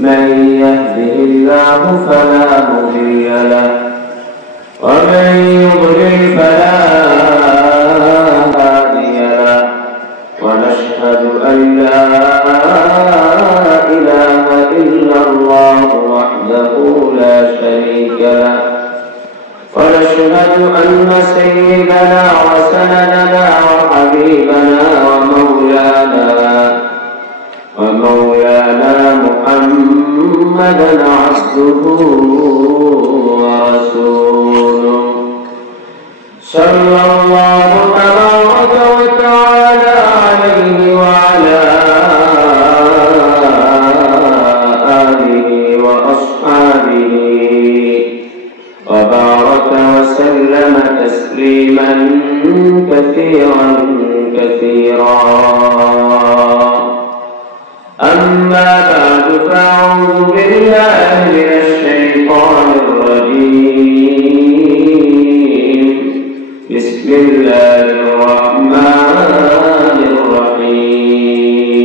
من يهده الله فلا مضل له ومن يضلل فلا هادي له ونشهد أن لا إله إلا الله وحده لا شريك له ونشهد أن سيدنا وسندنا وحبيبنا ومولانا محمدا عبده ورسوله صلى الله تبارك وتعالى عليه وعلى آله وأصحابه وبارك وسلم تسليما كثيرا كثيرا. أما بعد فأعوذ بالله من الشيطان الرجيم. بسم الله الرحمن الرحيم.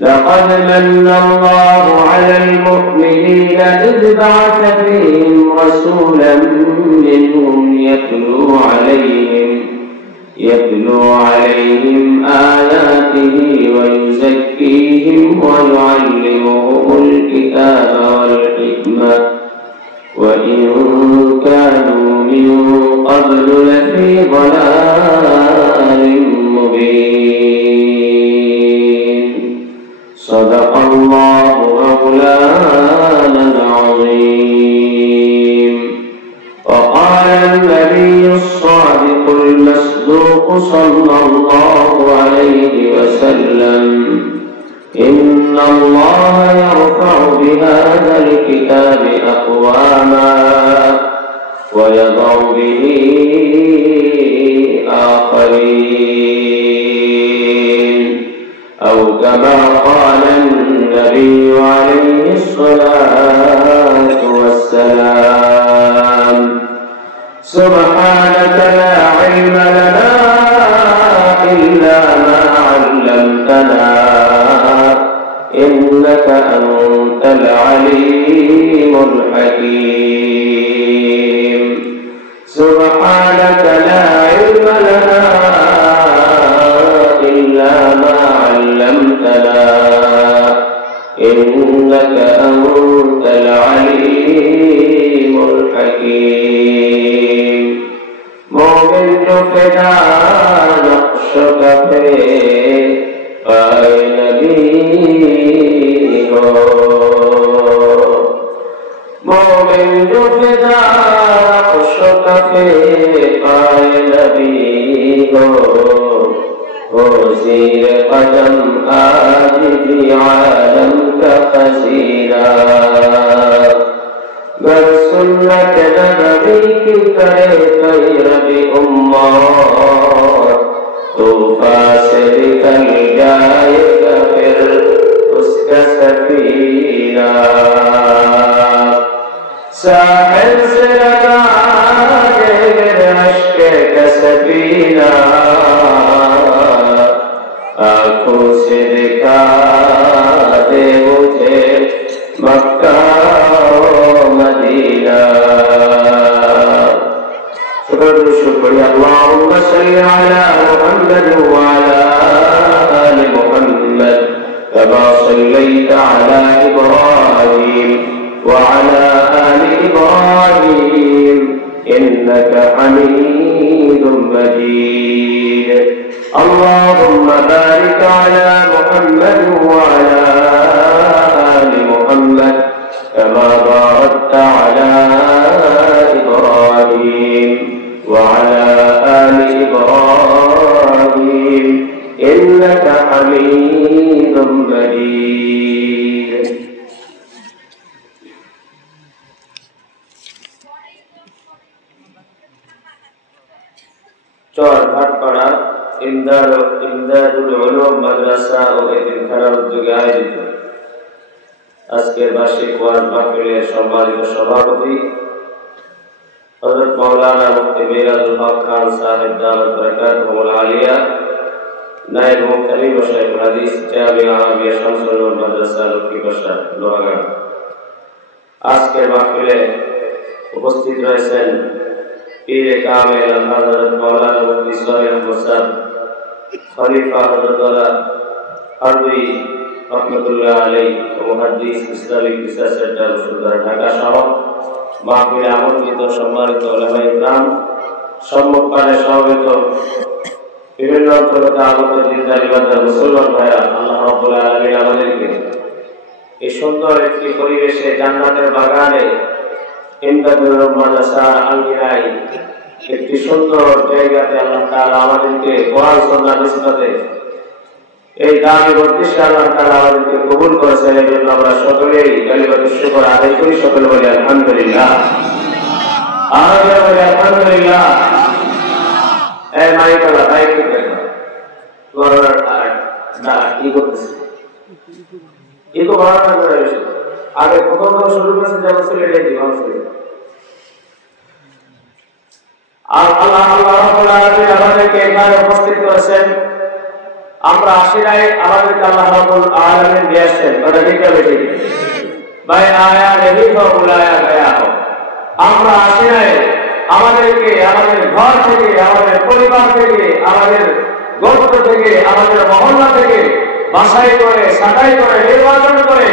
لقد من الله على المؤمنين إذ بعث فيهم رسولا منهم يتلو عليهم آياته ويزكيهم ويعلمهم الكتاب والحكمة وإن كانوا من قبل لفي ضلال مبين. صدق الله مولانا العظيم. وقال النبي الصادق المصدوق صلى الله عليه وسلم: إن الله يرفع بهذا الكتاب أقواما ويضع به آخرين، أو كما قال النبي عليه الصلاة والسلام: سبحانك لا علم لنا إلا ما علمتنا إنك أنت العليم الحكيم. سبحانك لا علم لنا إلا ما علمتنا إنك أنت العليم الحكيم. مومن جو فدا نقش کفے آئے نبی ہو، مومن جو فدا نقش کفے آئے نبی ہو زیر قدم آج بھی عالم کا خزینہ. گر سنت نبی کی کرے غیر امت طوفان سے نکل جائے گا پھر اس کا سفینہ. ساحل سے لگا دے اشک کا سفینہ، آنکھوں سے دکھا دے مجھے مکہ مدینہ. شکریہ. اللهم صل على محمد وعلى آل محمد كما صليت على إبراهيم وعلى آل إبراهيم إنك حميد مجيد. اللهم بارك على محمد وعلى آل محمد كما باركت على إبراهيم وعلى آل إبراهيم إنك حميد مجيد. চর ভাটপাড়া ইমদাদুল উলুম মাদ্রাসা ও এতিমখানার উদ্যোগে আয়োজিত আজকের বার্ষিক ওয়াজ মাহফিলের সম্মানিত সভাপতি হযরত মাওলানা মুফতি মিরাজুল হক খান সাহেব দামাত বরকাতুহুল আলিয়া, নায়েব মুফতি ও শাইখুল হাদিস জামিয়া আরবিয়া শামসুল নূর মাদ্রাসা লক্ষ্মীপাশা লোহাগড়া। আজকের মাহফিলে উপস্থিত রয়েছেন পীর কামেল হযরত মাওলানা মুফতি সৈয়দ মুসাদ খলিফা হযরত আরবি রহমাতুল্লাহ আলাইহি ও মুহাদ্দিস Islamic research centre Bashundhara Dhaka সহ মাহফিলে আমন্ত্রিত সম্মানিত উলামায়ে কিরাম, সম্মুখপানে সমবেত বিভিন্ন অঞ্চল থেকে আগত দিনদারি বান্দার মুসলমান ভাইরা, আল্লাহ রাব্বুল আলামিন আমাদেরকে এই সুন্দর একটি পরিবেশে জান্নাতের বাগানে ইমদাদুল মাদ্রাসা আল-মিনাই একটি সুন্দর জায়গাতে আল্লাহ তাআলা আমাদেরকে কোরআন সুন্নাহ নিসবতে এই দামি উদ্দেশ্যে আল্লাহ তাআলা আমাদেরকে কবুল করেছেন। এই জন্য আমরা সকলেই কালিমাতুশ শুকর আদায় করি। সকলে বলি আলহামদুলিল্লাহ, আমরা বলি আলহামদুলিল্লাহ। এই মাইকালা তাই কি করে করোনার না কি করতেছে ইকো বাড়ানো করে এসে আগে প্রথম শুরু করেছে যেমন ছিল এটাই জীবন ছিল। আর আল্লাহ রাব্বুল আলামিন আমাদেরকে এখানে উপস্থিত করেছেন। আমরা আশিরাই আমাদেরকে আল্লাহ রাব্বুল আলামিন দিয়েছেন। কথা ঠিক আছে ঠিক ভাই আয়া নেহি তো বুলায়া গয়া হো। আমরা আশিরাই আমাদেরকে আমাদের ঘর থেকে, আমাদের পরিবার থেকে, আমাদের গোত্র থেকে, আমাদের মহল্লা থেকে বাছাই করে, ছাঁটাই করে, নির্বাচন করে,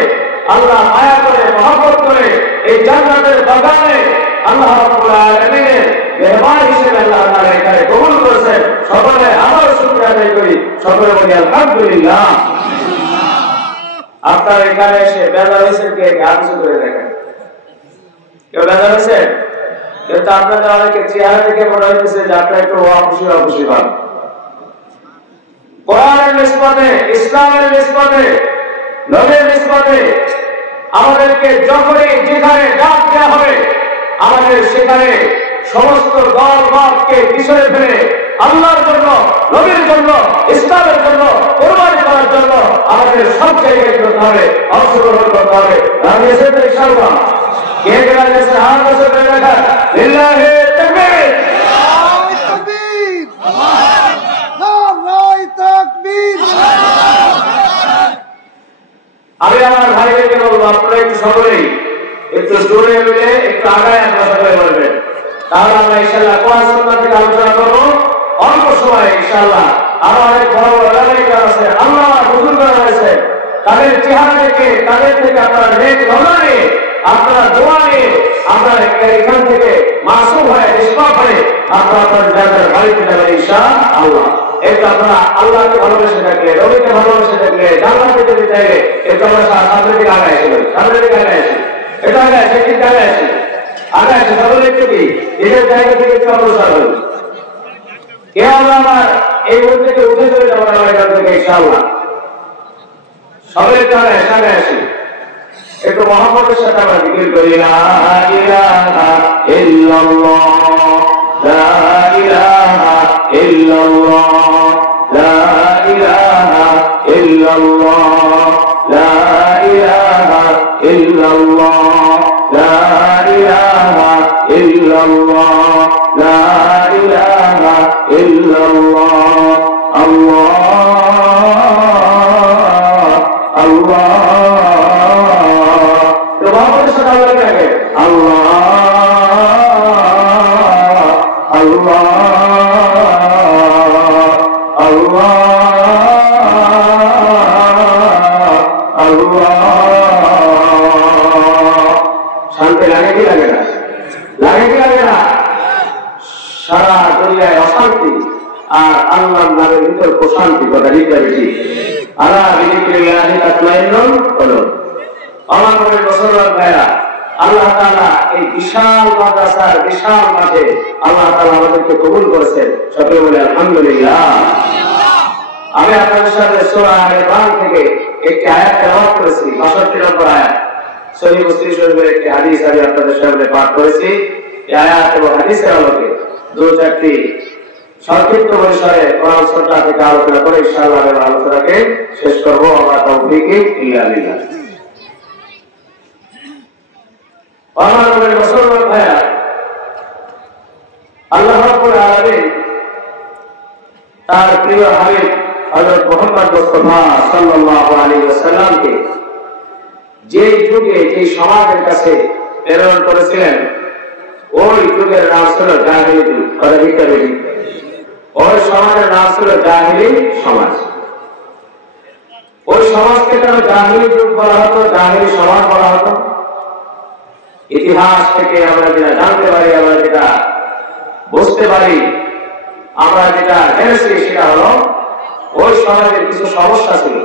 আল্লাহ মায়া করে, মহব্বত করে এই জান্নাতের বাগানে আল্লাহ রাব্বুল আলামিনের মেহমান হিসেবে আল্লাহ তাআলা এখানে কবুল করেছেন। সকলে আবার শুকরিয়া আদায় করি। সকলে বলি আলহামদুলিল্লাহ। আপনার এখানে এসে বেজার হয়েছেন কে? হাত উঁচু করে দেখেন। কেউ বেজার হয়েছেন? কিন্তু আপনাদের অনেকে চেহারা দেখে মনে হইতেছে যে আপনারা একটু অখুশি অখুশি ভাব। কোরআনের নিসবতে, ইসলামের নিসবতে, নবীর নিসবতে আমাদেরকে যখনই যেখানে ডাক দেওয়া হবে আমাদের সেখানে সমস্ত দল মতকে পিছনে ফেলে আল্লাহর জন্য, নবীর জন্য, ইসলামের জন্য কুরবানি করার জন্য আমাদের সব জায়গায় করতে হবে, অংশগ্রহণ করতে হবে। আমি এসে তো ইনশাআল্লাহ কে কে রাজেছে হাত বসে করে দেখা লিল্লাহি তাকবীর, আল্লাহু তাকবীর, নারায়ে তাকবীর। আমি আমার ভাইদেরকে বলবো আপনারা একটু সকলেই একটু জোরে মিলে একটু আগায় আপনারা সকলে বলবেন, তাহলে আমরা ইনশাআল্লাহ কোরআন সুন্নাহ থেকে আলোচনা করব অল্প সময় ইনশাআল্লাহ। আরো অনেক বড় ওলামায়ে আছে, আল্লাহ বুজুর্গ রয়েছে, তাদের চেহারা দেখে, তাদের থেকে আপনারা নেক রওনা নিয়ে, আপনারা দোয়া নিয়ে, আপনারা এখান থেকে মাসুম হয়ে নিষ্পাপ হয়ে আপনারা আপনার জায়গার বাড়িতে যাবেন ইনশাআল্লাহ। একটু আপনারা আল্লাহকে ভালোবেসে থাকলে, নবীকে ভালোবেসে থাকলে, জান্নাতে যেতে চাইলে একটু আমরা সামনের দিকে আগায় আসি, সামনের দিকে আগায় আসি, এটা আগায় আসি, ঠিক আগায় আসি, আগায় আসি। সকলে একটু কি নিজের জায়গা থেকে একটু অগ্রসর হই। কে আমরা আবার এই মুহূর্তে উঠে চলে যাবো না এখান থেকে ইনশাআল্লাহ। সকলে একটু আগায় আসি, একটু মহব্বতের সাথে আমরা জিকির করি লা ইলাহা ইল্লাল্লাহ, লা ইলাহা ইল্লাল্লাহ, লা ইলাহা ইল্লাল্লাহ, লা ইলাহা ইল্লাল্লাহ, লা ইলাহা ইল্লাল্লাহ, লা ইলাহা ইল্লাল্লাহ, আল্লাহ আল্লাহ। শান্তি লাগে কি লাগে না? লাগে কি লাগে না? সারা দুনিয়ায় অশান্তি আর আল্লাহর নামের ভিতর প্রশান্তি। কথা ঠিক বেশি আল্লাহ বিযিকরিল্লাহি তাতমাইন্নুল কুলুব। আমার মনে মুসলমান ভাইরা, আল্লাহ তাআলা এই বিশাল মাদ্রাসার বিশাল মাঠে আল্লাহ তাআলা আমাদেরকে কবুল করেছেন। সকলে বলে আলহামদুলিল্লাহ। আমি আপনাদের সাথে সূরা আল-ইমরান থেকে একটি আয়াত তেলাওয়াত করেছি, ৬২ নম্বর আয়াত। সহিহ মুসলিম শরীফের একটি হাদিস আমি আপনাদের সামনে পাঠ করেছি। এই আয়াত এবং হাদিসের আলোকে দু চারটি সংক্ষিপ্ত পরিসরে কোরআন সুন্নাহ থেকে আলোচনা করে ইনশাআল্লাহ আমরা আলোচনাকে শেষ করব। আমরা তৌফিক ইল্লা বিল্লাহ। আমার মুসলমান ভাইরা, আল্লাহ রাব্বুল আলামিন তার প্রিয় হাবিব হযরত মুহাম্মদ মুস্তাফা সাল্লাল্লাহু আলাইহি ওয়াসাল্লামকে যে যুগে যে সমাজের কাছে প্রেরণ করেছিলেন ওই যুগের নাম ছিল জাহিলি যুগ। ওই সমাজের নাম ছিল জাহিলি সমাজ। ওই সমাজকে কেন জাহিলি যুগ বলা হতো, জাহিলি সমাজ বলা হতো? ইতিহাস থেকে আমরা যেটা জানতে পারি, আমরা যেটা বুঝতে পারি, আমরা যেটা জেনেছি সেটা হলো ওই সমাজের কিছু সমস্যা ছিল,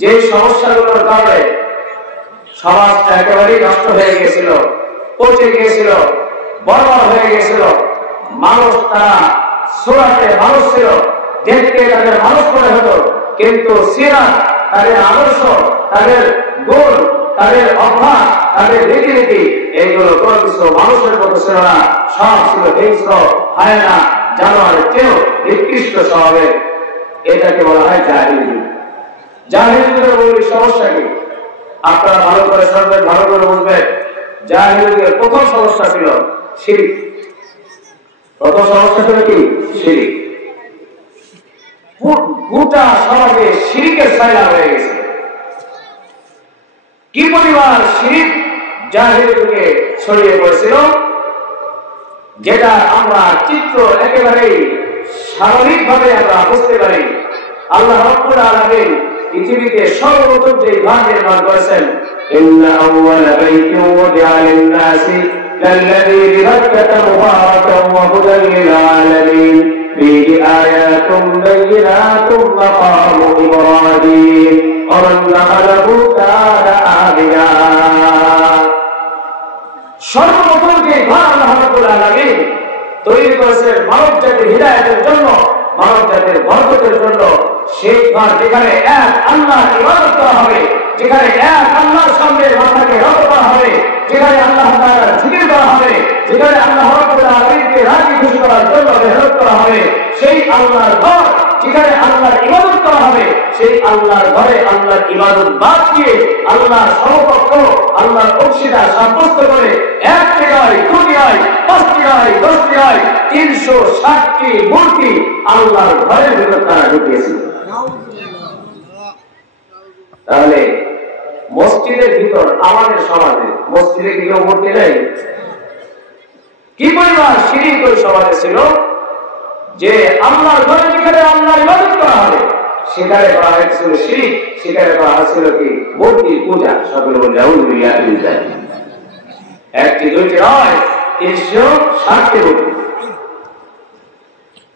যে সমস্যাগুলোর কারণে সমাজটা একেবারেই নষ্ট হয়ে গিয়েছিল, পচে গিয়েছিল, বর্বর হয়ে গিয়েছিল। মানুষ তারা সুরাতে মানুষ ছিল, দেখতে তাদের মানুষ মনে হতো, কিন্তু সিরাত, তাদের আদর্শ, তাদের গুণ, তাদের অভ্যাস, তাদের রীতিনীতি এইগুলো কোনো কিছু মানুষের মতো ছিল না। সব ছিল হিংস্র, হায়না, জানোয়ারের চেয়েও নিকৃষ্ট স্বভাবের। এটাকে বলা হয় জাহিলি যুগ। জাহিলি যুগের মূল সমস্যা কি আপনারা ভালো করে শুনবেন, ভালো করে বুঝবেন। জাহিলি যুগের প্রথম সমস্যা ছিল শিরক। প্রথম সমস্যা ছিল কি? শিরক। গোটা সমাজে শিরকের ছায়া হয়ে গেছে। কি পরিমাণ শিরক জাহিলি যুগে ছড়িয়ে পড়েছিল, যেটা আমরা চিত্র একেবারেই স্বাভাবিকভাবে আমরা বুঝতে পারি। আল্লাহ রাব্বুল আলামিন পৃথিবীতে সর্বপ্রথম যে ঘর নির্মাণ করেছেন, ইন্না আউওয়ালা বাইতিন ওয়াদিআ লিন-নাসি লাল্লাযী বিবাক্কাতা মুবারাকান ওয়া হুদাল লিল-আলামিন ফীহি আয়াতুন বায়্যিনাতুন মাকামু ইব্রাহিম ওয়া মান দাখালাহু কানা আমিনা। সর্বপ্রথম যে ঘর আল্লাহ রাব্বুল আলামিন তৈরি করেছেন মানব জাতির হিদায়াতের জন্য, মানব জাতির বরকতের জন্য, সেই ঘর যেখানে এক আল্লাহর ইবাদত করা হবে, যেখানে এক আল্লাহর সামনে মাথাকে নত করা হবে, যেখানে আল্লাহ তাআলার জিকির করা হবে, যেখানে আল্লাহ রাব্বুল আলামিনকে রাজি খুশি করার জন্য মেহনত করা হবে, সেই আল্লাহর ঘর যেখানে আল্লাহর ইবাদত করা হবে, সেই আল্লাহর ঘরে আল্লাহর ইবাদত বাদ দিয়ে আল্লাহর সমকক্ষ, আল্লাহর অংশীদার সাব্যস্ত করে একটি নয়, দুটি নয়, ৫টি নয়, ১০টি নয়, ৩৬০টি মূর্তি আল্লাহর ঘরের ভিতর তারা ঢুকিয়েছিল। তাহলে মসজিদের ভিতর আমাদের সমাজে মসজিদে কি কেউ মূর্তি নেই? কি পরিমাণ শিরক ওই সমাজে ছিল, যে আল্লাহর ঘরে যেখানে আল্লাহর ইবাদত করা হবে সেখানে করা হয়েছিল শিরক, সেখানে করা হয়েছিল কি? মূর্তি পূজা। সকলে বলে আউযুবিল্লাহি মিনাশ শাইতানির রাজিম। একটি দুইটি নয়, ৩৬০টি মূর্তি।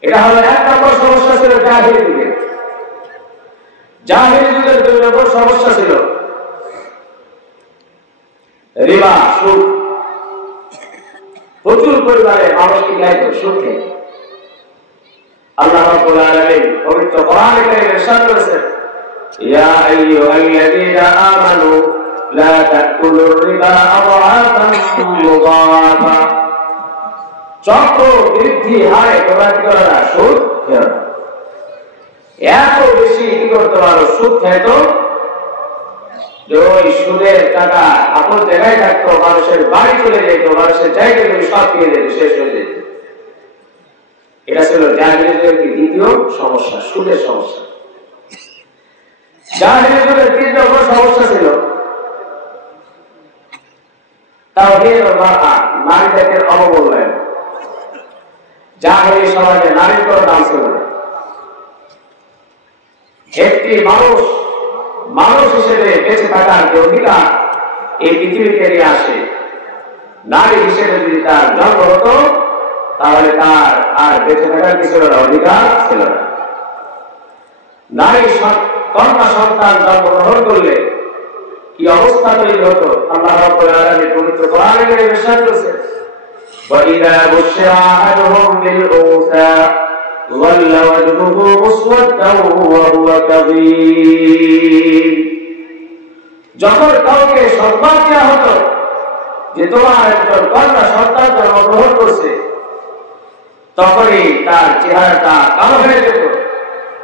এটা হলো এক নম্বর সমস্যা ছিল জাহিলি যুগে। জাহিলি যুগের ২ নম্বর সমস্যা ছিল রিবা, সুদ। প্রচুর পরিমাণে মানুষ কি খাইত? সুদ খাইত। আল্লাহ রাব্বুল আলামিন পবিত্র কোরআনে কারীমে ইরশাদ করেছেন, ইয়া আইয়ুহাল্লাযীনা আমানু লা তাকুলুর রিবা আদআফান মুদাআফা। যত বৃদ্ধি হারে তোমরা কি করো না? সুদ খেও না। এত বেশি কি করতে পারো? সুদ খাইত যে ওই সুদের টাকা আপন জায়গায় থাকতো, মানুষের বাড়ি চলে যেত, মানুষের জায়গায় তুমি সব কিনে যেত, শেষ হয়ে যেত। এটা ছিল জাহিলি যুগের দ্বিতীয় সমস্যা, সুদের সমস্যা। জাহিলি যুগের ৩ নম্বর সমস্যা ছিল তাওহীদ ওয়াল মারআ, নারী জাতির অবমূল্যায়ন। জাহিলি সমাজে নারীর কোনো দাম ছিল না। একটি মানুষ হিসেবে বেঁচে থাকার যে অধিকার এই পৃথিবীতে নিয়ে আসে, নারী হিসেবে যদি তার জন্ম হতো তাহলে তার আর বেঁচে থাকার কিছু অধিকার ছিল না। নারী কন্যা সন্তান জন্মগ্রহণ করলে কি অবস্থা তৈরি হতো? আল্লাহ রাব্বুল আলামিন পবিত্র কোরআনে কারীমে ইরশাদ করেছেন, ওয়া ইযা বুশিরা আহাদুহুম বিল উনসা ওয়াল্লা ওয়াজহুহু মুসওয়াদ্দান ওয়া হুয়া কাযীম। যখন কাউকে সংবাদ দেওয়া হতো যে তোমার একজন কন্যা সন্তান জন্মগ্রহণ করছে, তখনই তার চেহারাটা কালো হয়ে যেত,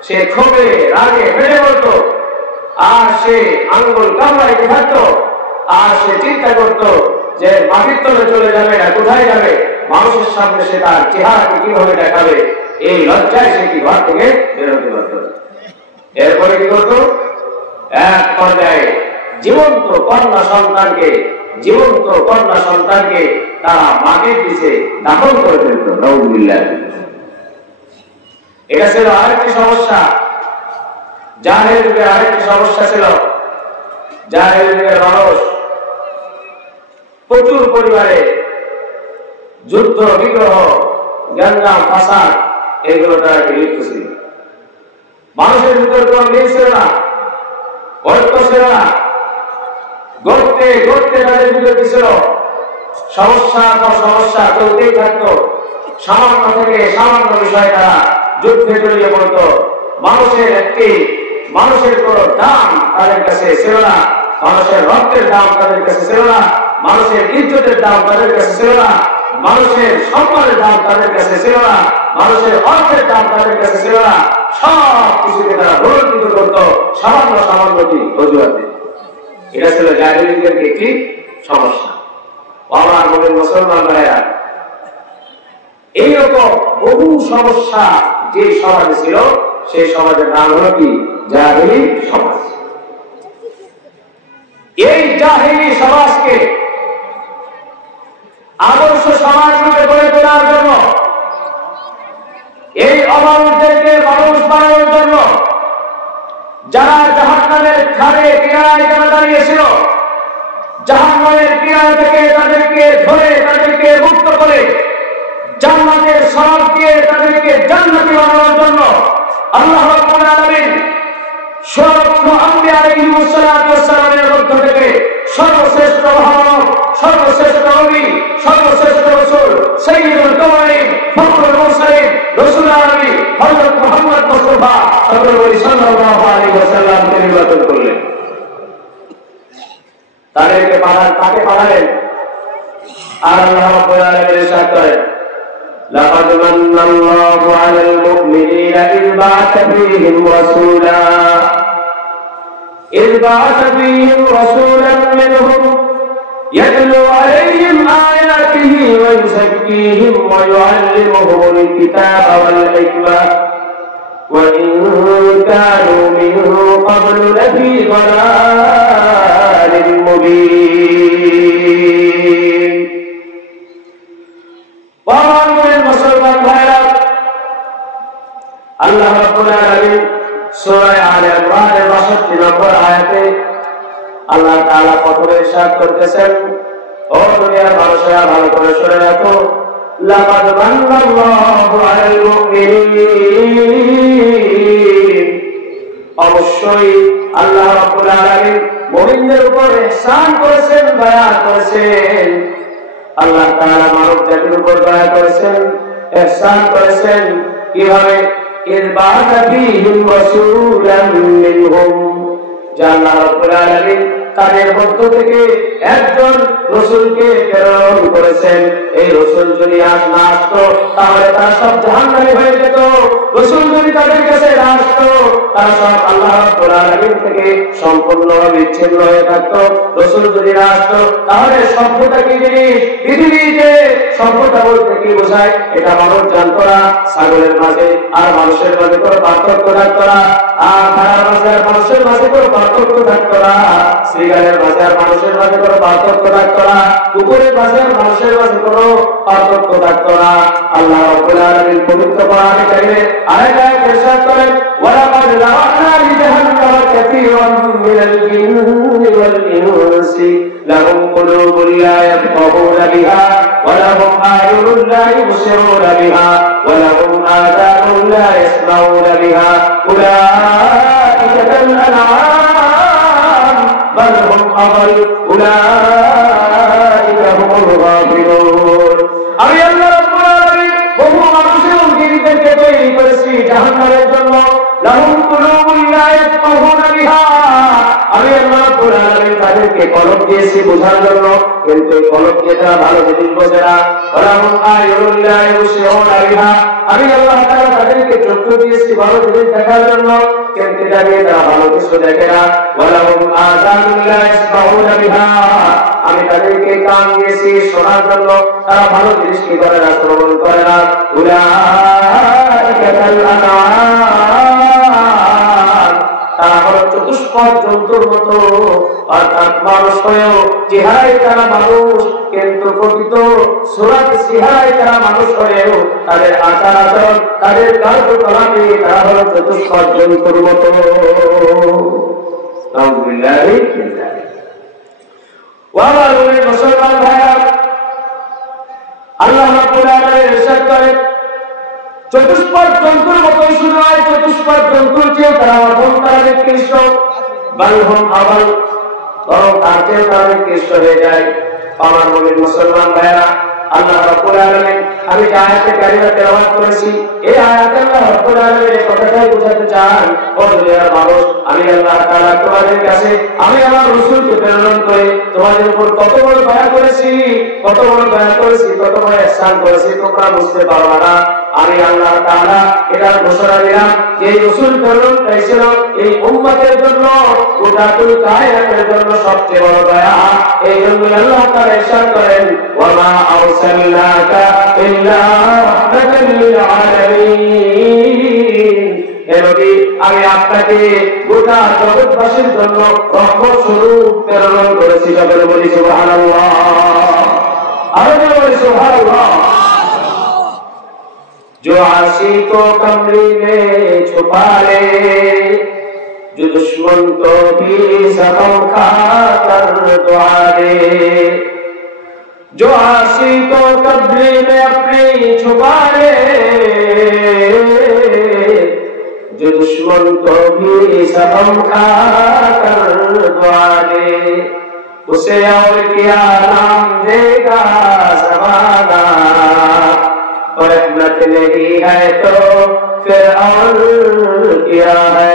সে ক্ষোভে রাগে ফেটে পড়তো, আর সে আঙ্গুল কামড়াইতে থাকতো, আর সে চিন্তা করতো যে মাটির তলে চলে যাবে না, কোথায় যাবে, মানুষের সামনে সে তার চেহারাকে কিভাবে দেখাবে, এই লজ্জায় সে কি ঘর থেকে বেরোতে পারত। এরপরে কি করতো? এক পর্যায়ে জীবন্ত কন্যা সন্তানকে তারা মাটির নিচে দাফন করে ফেলত। নাউযুবিল্লাহ। এটা ছিল আরেকটি সমস্যা। জাহেল যুগে আরেকটি সমস্যা ছিল। জাহেল যুগের মানুষ প্রচুর পরিমাণে যুদ্ধ বিগ্রহ গ্যাঞ্জাম ফাসাদ এগুলো তারা লিপ্ত ছিল। মানুষের ভিতর কোন মিল ছিল না, ঐক্য ছিল না। গড়তে গড়তে তাদের ভিতর কি ছিল? সমস্যা পর সমস্যা চলতেই থাকতো। সামান্য থেকে সামান্য বিষয় তারা যুদ্ধে জড়িয়ে পড়তো। মানুষের কোন দাম তাদের কাছে ছিল না, মানুষের রক্তের দাম তাদের কাছে ছিল না, মানুষের ইজ্জতের দাম তাদের কাছে ছিল না, মানুষের সম্মানের দাম তাদের কাছে ছিল না, মানুষের অর্থের দাম তাদের কাছে ছিল না। সব কিছুকে তারা ভুলণ্ঠিত করতো সামান্য কি অজুহাতে। এটা ছিল জাহেলিয়াতের একটি সমস্যা। আমার মুমিন মুসলমান ভাইরা, এইরকম বহু সমস্যা যে সমাজে ছিল, সেই সমাজের নাম হলো কি? জাহেলি সমাজ। এই জাহেলি সমাজকে আদর্শ সমাজ রূপে গড়ে তোলার জন্য, এই অমানুষদেরকে মানুষ বানানোর জন্য যারা জাহান্নামের খাড়ে কিনারায় যারা দাঁড়িয়েছিল, জাহান্নামের কিনারা থেকে তাদেরকে ধরে তাদেরকে মুক্ত করে জান্নাতের সনদ দিয়ে তাদেরকে জান্নাতি বানানোর জন্য আল্লাহ রাব্বুল আলামিন সর্বশ্রেষ্ঠ আম্বিয়া আলাইহিস সালাতু ওয়াস সালামের মধ্য থেকে সর্বশ্রেষ্ঠ মহামানব, সর্বশ্রেষ্ঠ নবী, সর্বশ্রেষ্ঠ রাসূল সাইয়্যিদুল কাওনাইন ফখরুল মুরসালিন রাসূল আরবি হযরত মুহাম্মদ মুস্তাফা সাল্লাল্লাহু আলাইহি ওয়াসাল্লামকে নির্বাচন করলেন। তাকে পাঠালেন। আর আল্লাহ রাব্বুল আলামিন ইরশাদ করেন, لقد من الله على المؤمنين إذ بعث فيهم رسولا منهم يتلو عليهم آياته ويزكيهم ويعلمهم الكتاب والحكمة وإن كانوا من قبل لفي ضلال مبين। মুসলমান ভাইরা, আল্লাহ রাব্বুল আলামিন সূরা আলে ইমরানের 62 নম্বর আয়াতে আল্লাহ তাআলা প্রথমে ইরশাদ করতেছেন, ও দুনিয়ার মানুষেরা ভালো করে শুনে রাখো, লাকাদ মান্নাল্লাহু আলাল মুমিনিন, অবশ্যই আল্লাহ রাব্বুল আলামিন মুমিনদের উপর ইহসান করেছেন, দয়া করেছেন। আল্লাহ তাআলা মানব জাতির উপর দয়া করেছেন, ইহসান করেছেন। কিভাবে? ইয বা'আসা ফীহিম রাসূলাম মিনহুম, আল্লাহ রাব্বুল আলামিন তাদের মধ্য থেকে একজন রাসূলকে প্রেরণ করেছেন। এই রাসূল যদি না আসতো তাহলে তারা সব জাহান্নামী হয়ে যেত। রাসূল যদি তাদের কাছে না আসতো তারা সব আল্লাহ রাব্বুল আলামিন থেকে সম্পূর্ণভাবে বিচ্ছিন্ন হয়ে থাকতো। রাসূল যদি না আসতো তাহলে সভ্যতা কি জিনিস, পৃথিবীতে সভ্যতা বলতে কি বোঝায় এটা মানুষ জানতো না। ছাগলের মাঝে আর মানুষের মাঝে কোনো পার্থক্য থাকতো না, আর ভেড়ার মাঝে আর মানুষের মাঝে কোনো পার্থক্য থাকতো না, শ্রীগানের মাঝে আর মানুষের মাঝে কোনো পার্থক্য থাকতো না, কুকুরের মাঝে আর মানুষের মাঝে কোনো পার্থক্য থাকতো না। আল্লাহ রাব্বুল আলামিন পবিত্র কোরআনে কারিমে আয়াত আয়াত ইরশাদ করেন, ওয়ালাকাদ লাআনা লিজাহান্নামা কাসীরান মিনাল জিন্নি ওয়াল ইনসি লাহুম কুলুবুন লা ইয়াফকাহুনা বিহা ওয়া লাহুম আ'য়ুনুন লা ইবসিরুনা বিহা ওয়া লাহুম আযানুন লা ইয়াসমাউনা বিহা উলাইকা কাল আনআম বাল হুম আযাল উলাইকা হুমুল গাফিলুন। আমি আল্লাহ রাব্বুল আলামিন বহু মানুষের দিলকে তৈরি করেছি জাহান্নামের জন্য। লাহুম কুলুবুন লা ইয়াফকাহুনা বিহা, আমি আল্লাহ রাব্বুল আলামিন তাদেরকে কলব দিয়েছি বোঝার জন্য, কিন্তু কলব দিয়ে তারা ভালো জিনিস বোঝে না। ওয়া লাহুম আ'য়ুনুন লা ইবসিরুনা বিহা, আমি আল্লাহ তাআলা তাদেরকে চক্ষু দিয়েছি ভালো জিনিস দেখার জন্য, কিন্তু এটা দিয়ে তারা ভালো কিছু দেখে না। ওয়া লাহুম আযানুন লা ইয়াসমাউনা বিহা, আমি তাদেরকে কান দিয়েছি শোনার জন্য, তারা ভালো জিনিস কি করে না, শ্রবণ করে না। উলাইকা কাল আনআম তারা হলো চতুষ্পদ জন্তুর মতো, অর্থাৎ মানুষ হয়েও চেহারায় তারা মানুষ, কিন্তু প্রকৃত সুরাত চেহারায় তারা মানুষ হয়েও তাদের আচার আচরণ, তাদের কার্যকলাপে তারা হলো চতুষ্পদ জন্তুর মতো। মুসলমান ভাইরা, আল্লাহ রাব্বুল আলামিন ইরশাদ করেন, চতুষ্পদ জন্তুর মতোই শুধু নয়, চতুষ্পদ জন্তুর চেয়ে তারা অধম, তারা নিকৃষ্ট, বালহুম আবাল, বরং তার চেয়ে তারা নিকৃষ্ট হয়ে যায়। আমার মুমিন মুসলমান ভাইরা, আল্লাহ রাব্বুল আলামিন আমি যে আয়াতে কারিমা তেলাওয়াত করেছি, এই আয়াতে আল্লাহ রাব্বুল আলামিন এই কথাটাই বোঝাতে চান, ও দুনিয়ার মানুষ, আমি আল্লাহ তাআলা তোমাদের কাছে আমি আমার রাসূলকে প্রেরণ করে তোমাদের উপর কত বড় দয়া করেছি, কত বড় দয়া করেছি, কত বড় ইহসান করেছি, তোমরা বুঝতে পারবে না। আমি আল্লাহ তাআলা এটা ঘোষণা দিলাম যে রাসূল প্রেরণ করেছিল এই উম্মতের জন্য, গোটা কুল কায়নাতের জন্য সবচেয়ে বড় দয়া। এই জন্য আল্লাহ তাআলা ইরশাদ করেন, ওয়া মা আরসালনাকা ইল্লা রাহমাতাল লিল আলামিন, হে নবী আমি আপনাকে গোটা জগৎবাসীর জন্য রহমত স্বরূপ প্রেরণ করেছি। সকলে বলি সুবহানাল্লাহ, আরো বলি সুবহানাল্লাহ। जो आशी को कमरे में छुपा ले, जो दुश्मन को भी जख्म खाकर दुआ दे, जो आशी को कमरे में अपने छुपा ले, जो दुश्मन को भी जख्म खाकर दुआ दे, उसे और क्या नाम देगा ज़माना, और रहमत नहीं है तो फिर और क्या है,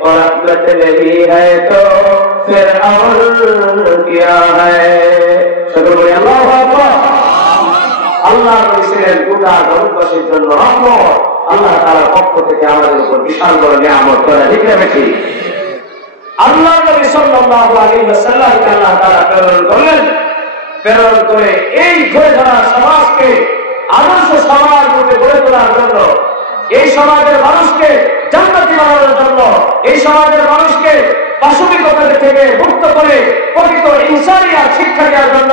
और रहमत नहीं है तो फिर और क्या है। সকলে বলি আল্লাহু আকবার। আল্লাহ করেছিলেন গোটা জগৎবাসীর জন্য রহমত, আল্লাহ তাআলার পক্ষ থেকে আমাদের উপর বিশাল বড় নিয়ামত করে, ঠিক না বেশি? আল্লাহ নবী সাল্লাল্লাহু আলাইহি ওয়াসাল্লামকে আল্লাহ তাআলা প্রেরণ করলেন, প্রেরণ করে এই ঘরে ধরা সমাজকে আদর্শ সমাজ রূপে গড়ে তোলার জন্য, এই সমাজের মানুষকে জান্নাতি বানানোর জন্য, এই সমাজের মানুষকে পাশবিকতা থেকে মুক্ত করে প্রকৃত ইনসানিয়াত শিক্ষা দেওয়ার জন্য,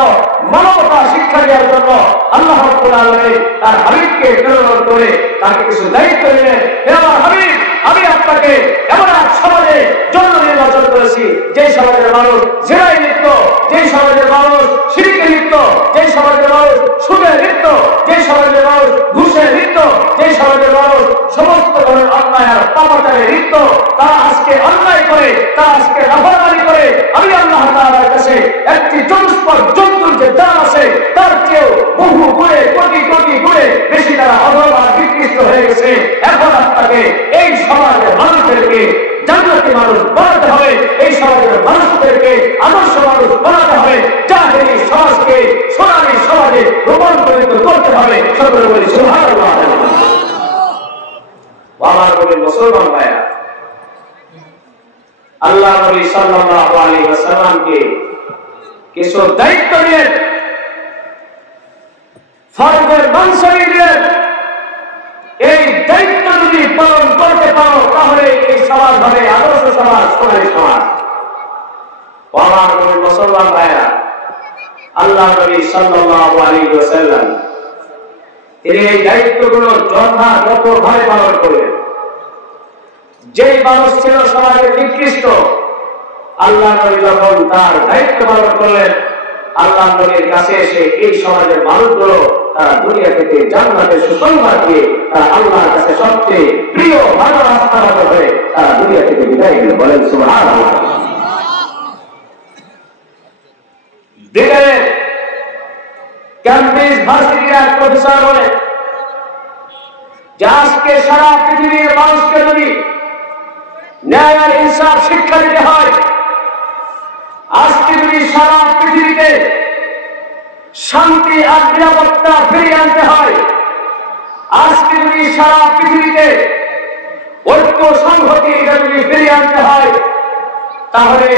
মানবতা শিক্ষা দেওয়ার জন্য আল্লাহ রাব্বুল আলামিন তার হাবিবকে প্রেরণ করে তাকে কিছু দায়িত্ব দিলেন। হে আমার হাবিব, আমি আপনাকে এমন এক সমাজের জন্য নির্বাচন করেছি, যে সমাজের মানুষ জিনায় লিপ্ত, যে সমাজের মানুষ শিরকে লিপ্ত, যে সমাজের মানুষ সুদে লিপ্ত, যে সমাজের মানুষ ঘুষে লিপ্ত, যে সমাজের মানুষ সমস্ত ধরনের অন্যায় আর পাপাচারে লিপ্ত, তারা আজকে অন্যায় করে, তারা আজকে নাফরমানি করে, আমি আল্লাহ তাআলার কাছে একটি চতুষ্পদ জন্তুর যে দাম আছে তার চেয়েও বহু গুণে, কোটি কোটি গুণে বেশি তারা অধম আর বিকৃষ্ট হয়ে গেছে। এখন আপনাকে এই সমাজের মানুষদেরকে জান্নাতি মানুষ বানাতে হবে, এই সমাজের মানুষদেরকে আদর্শ মানুষ বানাতে হবে, জাহেলি সমাজকে সোনালী সমাজে রূপান্তরিত করতে হবে। সকলে বলি সুবহানাল্লাহ। আমার বলি মুসলমান ভাইরা, আল্লাহ নবী সাল্লাল্লাহু আলাইহি ওয়াসাল্লামকে কিছু দায়িত্ব দিলেন, ফরজের মানসবি দিলেন। এই দায়িত্ব যদি পালন করতে পারো তাহলে এই সমাজ হবে আদর্শ সমাজ, সোনালী সমাজ। আমার নবী মুসলমান ভাইরা, আল্লাহ নবী সাল্লাল্লাহু আলাইহি ওয়াসাল্লাম তিনি এই দায়িত্বগুলো যথাযথভাবে পালন করলেন। যেই মানুষ ছিল সমাজের নিকৃষ্ট, আল্লাহ নবী যখন তার দায়িত্ব পালন করলেন, আল্লাহ নবীর কাছে এসে এই সমাজের মানুষগুলো তারা দুনিয়া থেকে জান্নাতের সুসংবাদ দিয়ে তারা আল্লাহর কাছে সবচেয়ে প্রিয় ভালো রাস্তার হয়ে তারা দুনিয়া থেকে বিদায় নিল। বলেন সুবহানাল্লাহ। ব্রিটেনের ক্যামব্রিজ ভার্সিটির এক প্রফেসর বলে যে আজকে সারা পৃথিবীর মানুষকে যদি ন্যায় আর ইনসাফ শিক্ষা দিতে হয়, আজকে যদি সারা পৃথিবীতে শান্তি আর নিরাপত্তা ফিরিয়ে আনতে হয়, আজকে যদি সারা পৃথিবীতে ঐক্য সংহতি যদি ফিরিয়ে আনতে হয়, তাহলে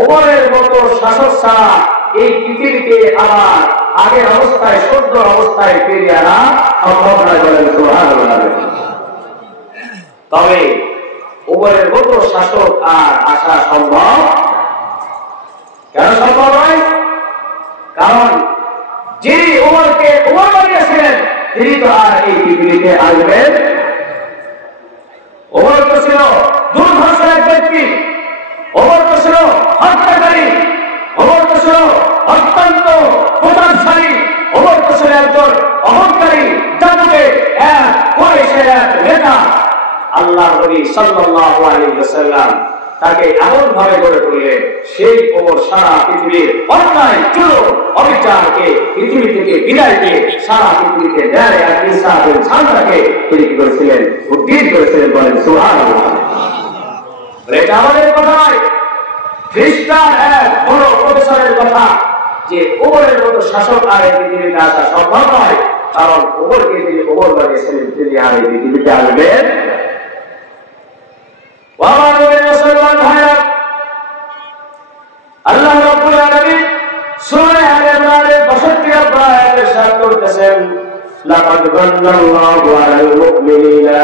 ওমরের মতো শাসক ছাড়া এই পৃথিবীকে আবার আগের অবস্থায়, সুন্দর অবস্থায় ফিরিয়ে আনা সম্ভব নয়। বলেন সুবহানাল্লাহ। তবে ওমরের মতো শাসক আর আসা সম্ভব? কেন সম্ভব নয়? কারণ যিনি ওমরকে ওমর বানিয়েছিলেন তিনি তো আর এই পৃথিবীতে আসবেন। ওমর তো ছিল দুর্ধর্ষ এক ব্যক্তি, ওমর তো ছিল হত্যাকারী, ওমর তো ছিল অত্যন্ত প্রতাপশালী, ওমর তো ছিল একজন অহংকারী জাদুকে এক কুরাইশের এক নেতা। আল্লাহ নবী সাল্লাল্লাহু আলাইহি ওয়াসাল্লাম তাকে এমন ভাবে গড়ে তুললেন, সেই ওমর সারা পৃথিবীর অন্যায় জুলুম অবিচারকে পৃথিবী থেকে বিদায় দিয়ে সারা পৃথিবীতে ন্যায় আর ইনসাফের ঝান্ডাকে তিনি কি করেছিলেন? উদ্দীন করেছিলেন। বলেন সুবহানাল্লাহ। এটা আমাদের কথা নয়, খ্রিস্টান এক বড় প্রফেসরের কথা যে ওমরের মতো শাসক আর এই পৃথিবীতে আসা সম্ভব নয়, কারণ ওমরকে তিনি ওমর বানিয়েছিলেন, তিনি আর এই পৃথিবীতে আসবেন। মুসলমান ভাইরা, আল্লাহ রাব্বুল আলামিন সূরা আলে ইমরানের 62 নম্বর আয়াতে ইরশাদ করতেছেন, লাকাদ মান্নাল্লাহু আলাল মুমিনিনা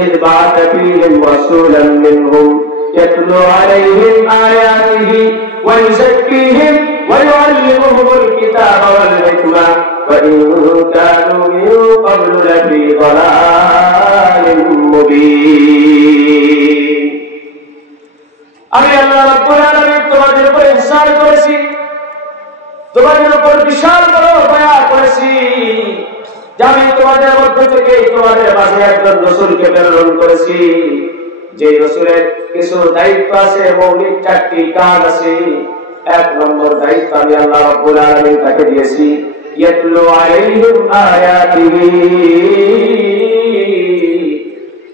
ইয বা'আথা ফীহিম রাসূলান মিনহুম ইয়াতলু আলাইহিম আয়াতিহি ওয়া ইউযাক্কিহিম ওয়া ইউআল্লিমুহুমুল কিতাবা ওয়াল হিকমা ওয়া ইন কানূ মিন ক্বাবলু লাফী দালালিন মুবিন। আমি আল্লাহ রাব্বুল আলামিন তোমাদের উপর ইহসান করেছি, তোমাদের উপর বিশাল বড় দয়া করেছি, যে আমি তোমাদের মধ্য থেকে তোমাদের মাঝে একজন রাসূলকে প্রেরণ করেছি, যে রাসূলের কিছু দায়িত্ব আছে, মৌলিক 4টি কাজ আছে। 1 নম্বর দায়িত্ব আমি আল্লাহ রাব্বুল আলামিন তাকে দিয়েছি, ইয়াতলু আলাইহিম আয়াতিহি,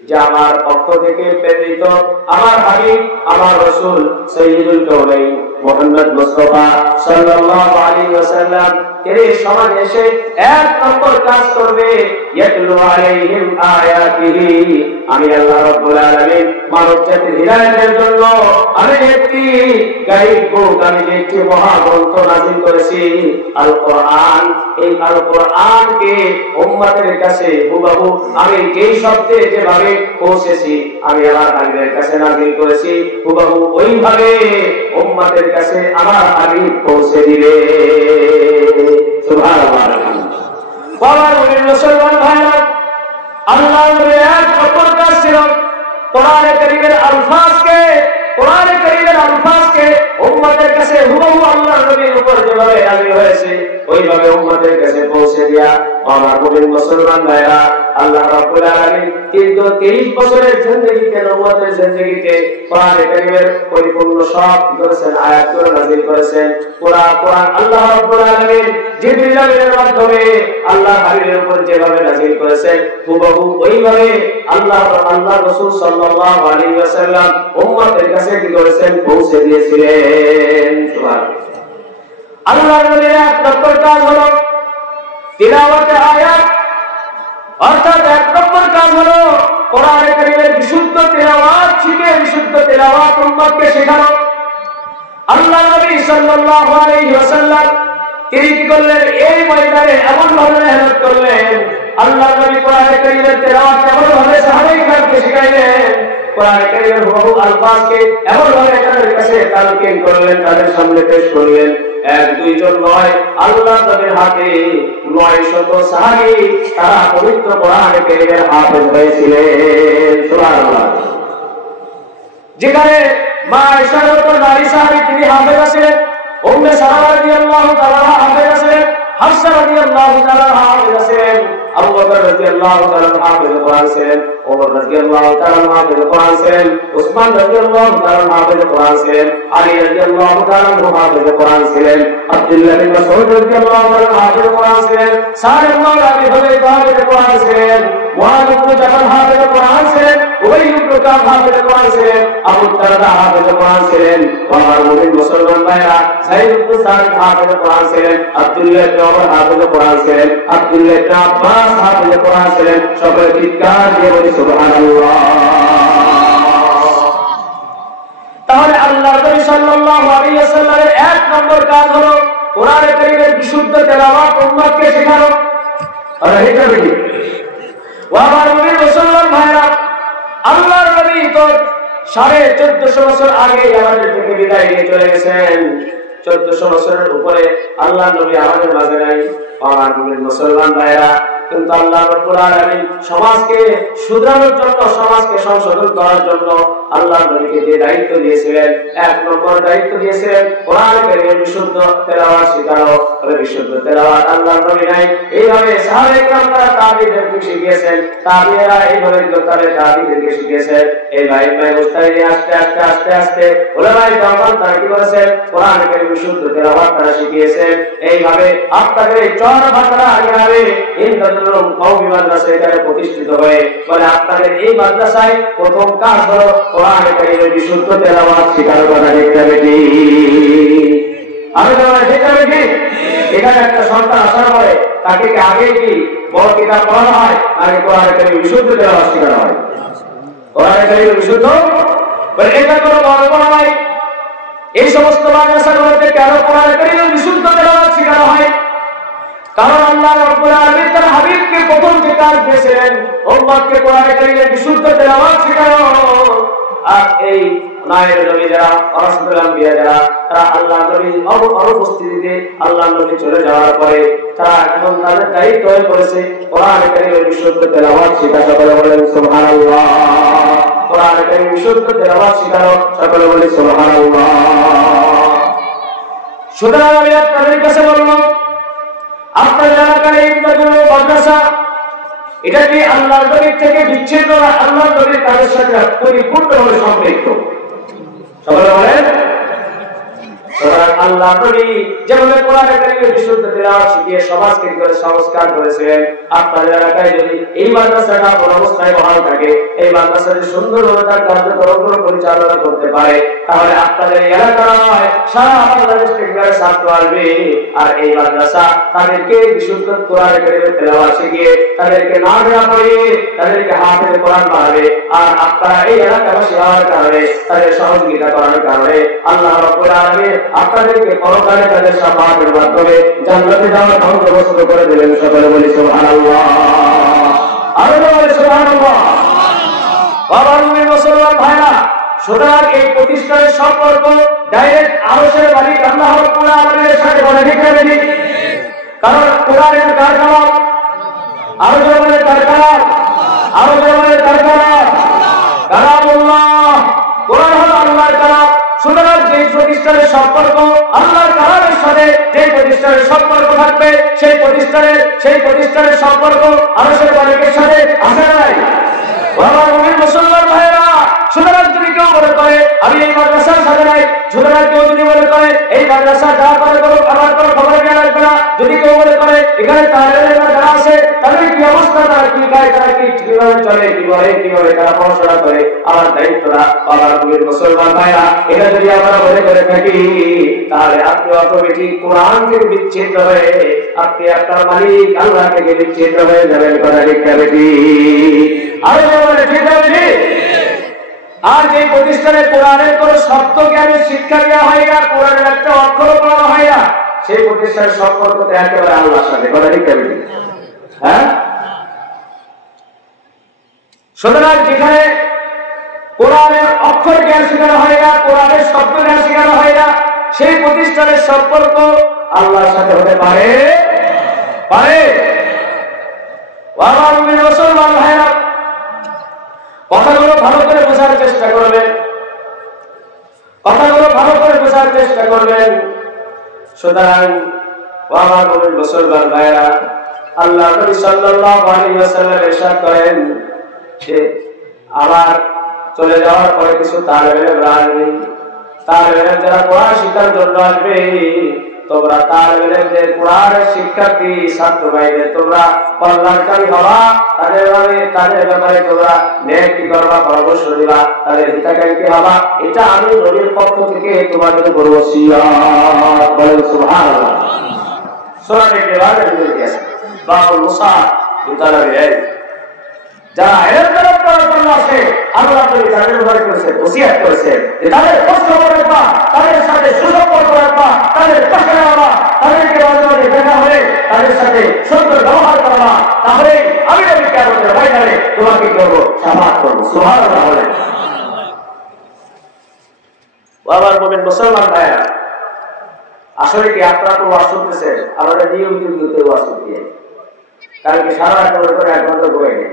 যে আমার পক্ষ থেকে প্রেরিত আমার হাবিব আমার রাসূল সাইয়্যিদুল কাউনাইন মুহাম্মদ মুস্তাফা সাল্লাল্লাহু আলাইহি ওয়াসাল্লাম তিনি সমাজে এসে 1 নম্বর কাজ করবে, ইয়াতলু আলাইহিম আয়াতিহি। আমি আল্লাহ রাব্বুল আলামিন মানব জাতির হিদায়াতের জন্য আমি একটি গাইড বুক, আমি একটি মহাগ্রন্থ নাযিল করেছি আল কোরআন। এই আল কোরআনকে উম্মতের কাছে হুবহু আমি যেই শব্দে যেভাবে পৌঁছেছি আমি আমার হাবিবের কাছে নাযিল করেছি, হুবহু ওইভাবে উম্মতের কাছে আমার হাবিব পৌঁছে দিবে। সুবহানাল্লাহ। বাবার মুসলমান ভাইরা, আল্লাহর এক নম্বর কাজ ছিল কোরআনে কারীমের আলফাজকে উম্মতের কাছে হুবহু আল্লাহর নবীর উপর যেভাবে নাযিল হয়েছে ওইভাবে উম্মতের কাছে পৌঁছে দেয়া। আমার মুমিন মুসলমান ভাইরা, আল্লাহ রাব্বুল আলামিন কিন্তু 30 বছরের জিন্দেগিতে নবুয়তের জিন্দেগিতে কোরআনে কারীমের পরিপূর্ণ সব করেছেন, আয়াতগুলো নাযিল করেছেন। কোরআন আল্লাহ রাব্বুল আলামিন জিবরিল আলাইহির মাধ্যমে আল্লাহ হাবিবের উপর যেভাবে নাযিল করেছেন হুবহু ওইভাবে আল্লাহ রাসূল সাল্লাল্লাহু আলাইহি ওয়াসাল্লাম উম্মতের কাছে কি করেছেন? পৌঁছে দিয়েছিলেন। সুবহানাল্লাহ। আল্লাহর নবীর এক নম্বর কাজ হলো তিলাওয়াতে আয়াত, অর্থাৎ 1 নম্বর কাজ হলো কোরআনে কারীমের বিশুদ্ধ তেলাওয়াত শিখে বিশুদ্ধ তেলাওয়াত উম্মতকে শেখানো। আল্লাহ নবী সাল্লাল্লাহু আলাইহি ওয়াসাল্লাম তিনি কি করলেন? এই ময়দানে এমন ভাবে মেহনত করলেন, আল্লাহ নবী কোরআনে কারীমের তেলাওয়াত কেমন ভাবে সাহাবায়ে-কেরামকে শিখাইলেন, কোরআনে কারীমের হুবহু আলফাজকে এমন ভাবে তাদের কাছে তালকিন করলেন, তাদের সামনে পেশ করলেন। 1-2 জন নয়, আল্লাহ নবীর হাতে 900 সাহাবী তারা পবিত্র কোরআনে কারীমের হাফেজ হয়েছিলেন। সুবহানাল্লাহ। যেখানে মা আয়েশার মতো নারী সাহাবী তিনি হাফেজ আছেন, উম্মে সালামা রাদিয়াল্লাহু তাআলা হাফেজ আছেন, হাফসা রাদিয়াল্লাহু তাআলা হাফেজ আছেন, আবু বকর রাদিয়াল্লাহু তাআলা হাফেজ কোরআন ছিলেন, ওমর রাদিয়াল্লাহু তাআলা হাফেজ কোরআন ছিলেন, উসমান রাদিয়াল্লাহু তাআলা হাফেজ কোরআন ছিলেন, আলী রাদিয়াল্লাহু তাআলা হাফেজ কোরআন ছিলেন, আব্দুল্লাহ বিন মাসউদ রাদিয়াল্লাহু তাআলা হাফেজ কোরআন ছিলেন, সাদ ইবনে আবি হুরায়রা হাফেজ কোরআন ছিলেন, মুআয ইবনে জাবাল হাফেজ কোরআন ছিলেন, উবাই ইবনে কাব হাফেজ কোরআন ছিলেন, আবু দারদা হাফেজ কোরআন ছিলেন। আমার মুমিন মুসলমান ভাইরা, যায়েদ ইবনে সাবিত হাফেজ কোরআন ছিলেন, আব্দুল্লাহ ইবনে ওমর হাফেজ কোরআন ছিলেন, আব্দুল্লাহ ইবনে আব্বাস হাফেজ কোরআন ছিলেন। সকলে চিৎকার দিয়ে বলি সুবহানাল্লাহ। তাহলে আল্লাহ নবী সাল্লাল্লাহু আলাইহি ওয়াসাল্লামের 1 নম্বর কাজ হলো কোরআনে কারীমের বিশুদ্ধ তেলাওয়াত উম্মতকে শেখানো। আর এটা কি? ওয়া আমার মুমিন মুসলমান ভাইরা, আল্লাহর নবী তো 1450 বছর আগে আমাদের থেকে বিদায় নিয়ে চলে গেছেন। 1400 বছরের উপরে আল্লাহ নবী আমাদের মাঝে নাই। আমার মুসলমান ভাইরা, কিন্তু আল্লাহ রাব্বুল আলামিন সমাজকে শুধরানোর জন্য, সমাজকে সংশোধন করার জন্য আল্লাহ নবীকে যে দায়িত্ব দিয়েছিলেন, 1 নম্বর দায়িত্ব দিয়েছিলেন কোরআন কারীমের বিশুদ্ধ তেলাওয়াত শেখানো। বিশুদ্ধ তেলাওয়াত আল্লাহ নবী নাই, এইভাবে সাহাবায়ে কেরাম তারা তাবিঈদেরকে শিখিয়েছেন, তাবিঈরা এইভাবে তাবিঈদেরকে শিখিয়েছেন। এই ভাই মুস্তাহিদ আস্তে আস্তে আস্তে আস্তে ওলামায়ে কেরাম তারা কি করেছেন, কোরআন কারীমের বিশুদ্ধ তেলাওয়াত তারা শিখিয়েছেন। এইভাবে আপনাদের চর ভাষা আগে ইনদাদুল কওমি মাদ্রাসা এখানে প্রতিষ্ঠিত হয়ে বলে আপনাদের এই মাদ্রাসায় প্রথম কাজ হলো কোরআন কারীমের বিশুদ্ধ তেলাওয়াত শেখানোর কথা দেখতে হবে কি আমি তোমার দেখতে হবে কি। এখানে একটা সন্তান আসার পরে তাকে কি আগে কি বড় কিতাব পড়ানো হয়, আগে কোরআন কারীমের বিশুদ্ধ তেলাওয়াত শেখানো হয়। কোরআন কারীমের বিশুদ্ধ বলে এটা কোনো বড় নয়। এই সমস্ত মাদ্রাসাগুলোতে কেন কোরআন কারীমের বিশুদ্ধ তেলাওয়াত শেখানো হয়? কারণ আল্লাহ রাব্বুল আলামিন তার হাবিবকে প্রথম যে কাজ দিয়েছিলেন উম্মতকে কোরআন কারীমের বিশুদ্ধ তেলাওয়াত শেখানো। আর এই মায়ের নবী যারা, রাসূলুল আম্বিয়া যারা, তারা আল্লাহ নবীর অনুপস্থিতিতে আল্লাহ নবী চলে যাওয়ার পরে তারা এখন তাদের দায়িত্ব হয়ে পড়েছে কোরআন কারীমের বিশুদ্ধ তেলাওয়াত শেখা। সকলে বলেন সুবহানাল্লাহ। কোরআন কারীমের বিশুদ্ধ তেলাওয়াত শেখানো, সকলে বলেন সুবহানাল্লাহ। সুতরাং আমি আপনাদের কাছে বললাম, আপনার এলাকার এই মাদ্রাসা এটা কি আল্লাহর নবীর থেকে বিচ্ছিন্ন না আল্লাহর নবীর কাজের সাথে পরিপূর্ণভাবে সম্পৃক্ত? সবাই বলেন। আল্লাহ নবী যেভাবে কোরআন কারীমের বিশুদ্ধ তেলাওয়াত শিখিয়ে সমাজকে করে সংস্কার করেছিলেন, আপনার এলাকায় যদি এই মাদ্রাসাটা কোন অবস্থায় বহাল থাকে, এই মাদ্রাসাটি সুন্দরভাবে তার কার্যক্রম পরিচালনা করতে পারে, তাহলে আপনাদের এলাকায় সারা বাংলাদেশ থেকে ছাত্র আসবে। আর এই মাদ্রাসা তাদেরকে বিশুদ্ধ কোরআন কারীমের তেলাওয়াত শিখিয়ে তাদেরকে নামা পড়িয়ে তাদেরকে হাফেজ কোরআন বানাবে। আর আপনারা এই এলাকাবাসী হওয়ার কারণে, তাদের সহযোগিতা করার কারণে আল্লাহ রাব্বুল আলামিন আপনাদেরকে পরকালে তাদের শাফাআতের মাধ্যমে জান্নাতে যাওয়ার বন্দোবস্ত করে দেবেন। সকলে বলি সুবহানাল্লাহ। আরো বলি সুবহানাল্লাহ। বাবা মুসলমান ভাইরা, সুতরাং এই প্রতিষ্ঠানের সম্পর্ক ডাইরেক্ট আরশের মালিক আল্লাহ রাব্বুল আলামিনের সাথে বলে ঠিক আছে। কারণ কোরআনের কারকালাম, আরো বলে কারকালাম, আরো বলে কারকালাম, কালামুল্লাহ, কোরআন হলো আল্লাহর কালাম। সুতরাং যে প্রতিষ্ঠানের সম্পর্ক আল্লাহর কালামের সাথে যে প্রতিষ্ঠানের সম্পর্ক থাকবে, সেই প্রতিষ্ঠানের সম্পর্ক আরশের মালিকের সাথে আছে নাই? বাবা মুসলমান ভাইরা, সুতরাং যদি কেউ মনে করে আমি এই মাদ্রাসার সাথে নাই, সুতরাং কেউ যদি মনে করে এই মাদ্রাসা যা করে করুক আমার কোনো খবর নেওয়া লাগবে না, যদি কেউ মনে করে এখানে তালেবেরা যারা আছে তাদের কি অবস্থা, তারা কি খায়, তারা কি কিভাবে চলে, কিভাবে তারা পড়াশোনা করে, আমার দায়িত্ব না। বাবার নবীর মুসলমান ভাইরা, এটা যদি আমরা মনে করে থাকি, তাহলে আপনি অটোমেটিক কোরআন থেকে বিচ্ছিন্ন হয়ে আপনি আপনার মালিক আল্লাহ থেকে বিচ্ছিন্ন হয়ে যাবেন। কথা ঠিক হবে কি? আরো ঠিক হবে কি? আর যে প্রতিষ্ঠানে কোরআনের কোন শব্দ জ্ঞানের শিক্ষা দেওয়া হয় না, কোরআনের একটা অক্ষর পড়ানো হয় না, সেই প্রতিষ্ঠানের সম্পর্ক তো একেবারে আল্লাহর সাথে। কথা ঠিক হবে? হ্যাঁ। সুতরাং যেখানে কোরআনের অক্ষর জ্ঞান শেখানো হয় না, কোরআনের শব্দ জ্ঞান শেখানো হয় না, সেই প্রতিষ্ঠানের সম্পর্ক আল্লাহর সাথে হতে পারে পারে আমার মুসলমান ভাইরা, কথাগুলো ভালো করে বোঝার চেষ্টা করবেন, কথাগুলো ভালো করে বোঝার চেষ্টা করবেন। সুতরাং আমার মুসলমান ভাইরা, আল্লাহ নবী সাল্লাল্লাহু আলাইহি ওয়াসাল্লাম ইরশাদ করেন যে আমার চলে যাওয়ার পরে কিছু তালেবেরা আসবে, তালেবেরা যারা কোরআন শিক্ষার জন্য আসবে, তোমরা তালেবেদের কোরআনের শিক্ষার্থী ছাত্র ভাইদের তোমরা কল্যাণকারী হবা, তাদের ব্যাপারে তোমরা নেক কি করবা, পরামর্শ দিবা, তাদের হিতাকাঙ্ক্ষী হবা। এটা আমি নবীর পক্ষ থেকে তোমাদের করব ওসিয়ত। বলেন সুবহানাল্লাহ। সূরা নিসার মধ্যে আছে বাবুল মুসা বিতালাবিল ইলম, যারা ইলম তলব করার জন্য আসে আল্লাহ নবী তাদের ব্যাপারে করেছেন, ওসিয়ত করেছেন যে তাদের কষ্ট রাখবা, তাদের সাথে সুসম্পর্ক রাখবা, তাদের পাশে রাখবা, তাদেরকে বাজারে দেখা হলে তাদের সাথে সুন্দর ব্যবহার করবা, তাহলে আমি নবী কিয়ামতের ময়দানে তোমাকে করব, শাফাআত করব। সুবহানাল্লাহ। বলেন বাবার মুমিন মুসলমান ভাইরা, আসলে কি আপনারা তো ওয়াজ শুনতেছেন, আমাদের নিয়মিত ওয়াজ শুনতে কালকে সারা রাত করে 1 ঘন্টা ঘুমিয়ে নেই,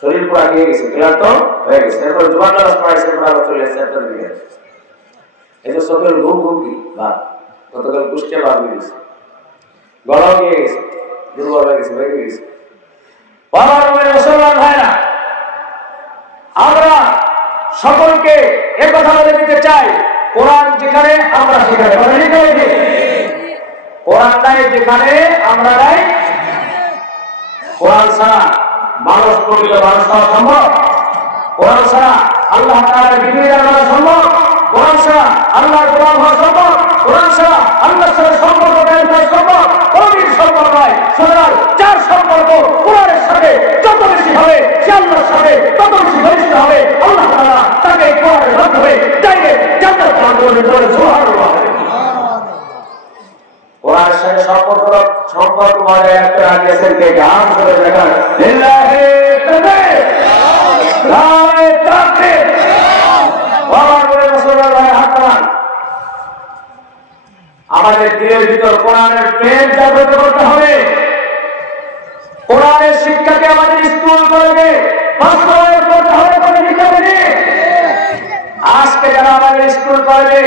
শরীর পুরো আগিয়ে গেছে, ক্লান্ত হয়ে গেছে। এরপর জোয়ান নামাজ পড়াইছে, আমরা চলে এসেছে আপনার দিকে। এই যে চোখের ঘুম ঘুম কি ভাব, গতকাল কুষ্টিয়া ভাব হয়ে গেছে, গলাও গিয়ে গেছে, দুর্বল হয়ে গেছে, ভেঙে গেছে। বাবার মুমিন মুসলমান ভাইরা, আমরা সকলকে একথা বলে দিতে চাই, কোরআন যেখানে আমরা সেখানে, কোরআন নাই যেখানে আমরা নাই। কোরআন ছাড়া মানুষ প্রকৃত মানুষ হওয়া সম্ভব? কোরআন ছাড়া আল্লাহ তাআলার বিধিবিধান মানা সম্ভব? কোরআন ছাড়া আল্লাহর গোলাম হওয়া সম্ভব? কোরআন ছাড়া আল্লাহর সাথে সম্পর্ক কায়েম করা সম্ভব? কোনদিন সম্ভব নয়। সুতরাং যার সম্পর্ক কোরআনের সাথে যত বেশি হবে, সে আল্লাহর সাথে তত বেশি ঘনিষ্ঠ হবে। আল্লাহ তাআলা তাকে কোরআনের মাধ্যমে ডাইরেক্ট জান্নাত দান করবেন, বলে সুবহানাল্লাহ। কোরআনের সাথে সম্পর্ক বজায় রাখতে রাজিয়েছেন কে? গান করে দেখান, লিল্লাহি তাকবীর, নারে তাকবীর। বাবার বলে মুসলমান ভাই হাত নামান। আমাদের দিলের ভিতর কোরআনের প্রেম জাগ্রত করতে হবে। কোরআনের শিক্ষাকে আমাদের স্কুল কলেজে বাস্তবায়ন করতে হবে। আজকে যারা আমাদের স্কুল কলেজে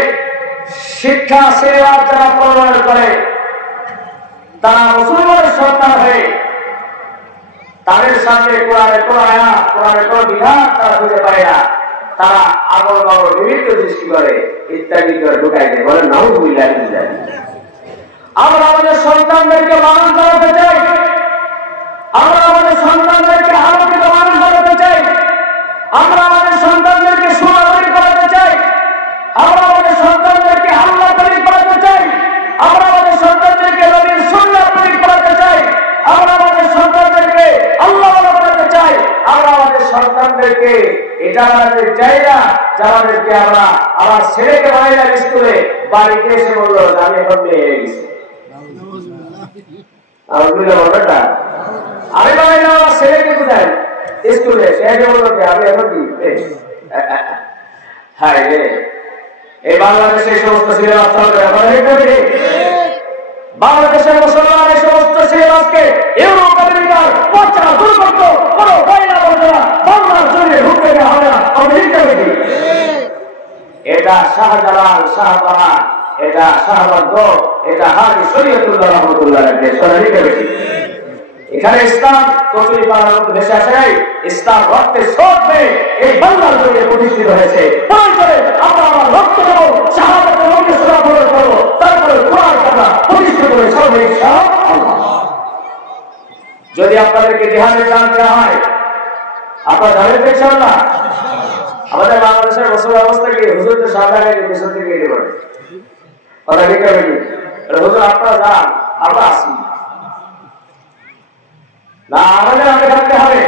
শিক্ষা সিলেবাস যারা প্রণয়ন করে, তারা মুসলমানের সন্তান হয়ে তাদের সামনে কোরআনের কোন আয়াত, কোরআনের কোন বিধান তারা খুঁজে পায় না। তারা আগল বাগল বিভিন্ন সৃষ্টি করে, ইত্যাদি করে ঢুকাই দেয়, বলেন নাউযুবিল্লাহ। আমরা আমাদের সন্তানদেরকে মানুষ বানাতে চাই, আমরা আমাদের সন্তানদেরকে আলোকিত মানুষ বানাতে চাই, আমরা আমাদের সন্তানদেরকে সুনাগরিক বানাতে চাই, আমরা আমাদের সন্তানদেরকে আল্লাহ তৈরি করাতে চাই, আমরা আমাদের সন্তানদেরকে নবীর সুন্নাহ তৈরি করাতে চাই, আমরা আমাদের সন্তানদেরকে আল্লাহ বানাতে চাই, আমরা আমাদের সন্তানদেরকে এটা বানাতে চাই না যাদেরকে আমরা আমার ছেলেকে বানাইলাম স্কুলে, বাড়িতে এসে বললো আমি এখন মেয়ে হয়ে গেছি। আমি বানাইলাম আমার ছেলেকে বুঝাই স্কুলে, সে বললো আমি এখন কি। হ্যাঁ রে, এই বাংলাদেশে এই সমস্ত সিলেবাস চলবে। বাংলাদেশের মুসলমান এই সমস্ত সিলেবাসকে ইউরোপ আমেরিকার বাচ্চারা দূর করতো, কোনো বইনা বলতো না, বাংলার জন্য ঢুকতে দেওয়া হবে না। এটা শাহজালাল, শাহবাহার, এটা শাহবাগ, এটা হাজি শরীয়তুল্লাহ রহমতুল্লাহ দেশ। এখানে ইসলাম কচুরি পাড়ার মধ্যে ভেসে আসে নাই, ইসলাম রক্তের স্রোত হয়ে এই বাংলার জন্য প্রতিষ্ঠিত হয়েছে। আমরা আমার রক্ত দেবো, শাহাদাতের রক্তে সুরাফল করবো, তারপরে কোরআন কথা প্রতিষ্ঠিত করে সর্বে ইনশাআল্লাহ। যদি আপনাদেরকে জিহাদের দান দেওয়া হয়, আপনারা যাবেন তো ইনশাআল্লাহ। আমাদের বাংলাদেশের বছর অবস্থা কি, হুজুর তো সাদাগায় পেছন থেকে এগিয়ে পড়ে কথা ঠিক হবে কি? হুজুর আপনারা যান, আমরা আসি না, আমাদের আগে থাকতে হবে,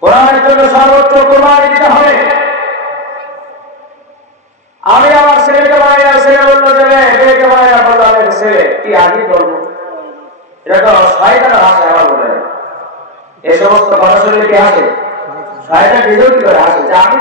কোরআনের জন্য সর্বোচ্চ কোরবানি দিতে হবে। আমি আমার ছেলেকে বানাইলাম, ছেলে বললো যে মেয়েকে বানাইলাম, বললো আমি ছেলে, কি আগে বলবো? এটা তো শয়তানের ভাষা। আমার বলে এই সমস্ত কথা শুনলে কি আসে? শয়তান নিজেও কি করে আসে যে আমি